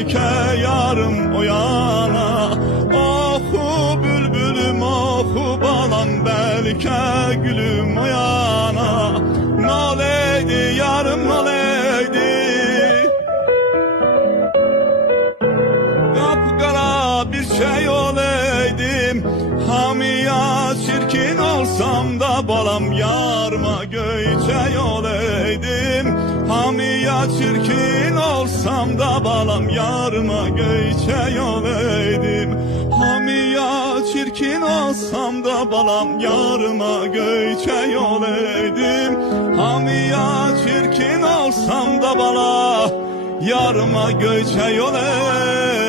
belki yarım o yana. Oku bülbülüm oku balam, belki gülüm o yana. Noleydi yarım noleydi, kapkara bir şey olaydım. Hamiya çirkin olsam da balam, yarma göyçey olaydım. Hamiya çirkin olsam da balam, yarma göyçey olaydım. Hamiya çirkin olsam da balam, yarma göyçey olaydım. Hamiya çirkin olsam da bala, yarma göyçey olaydım.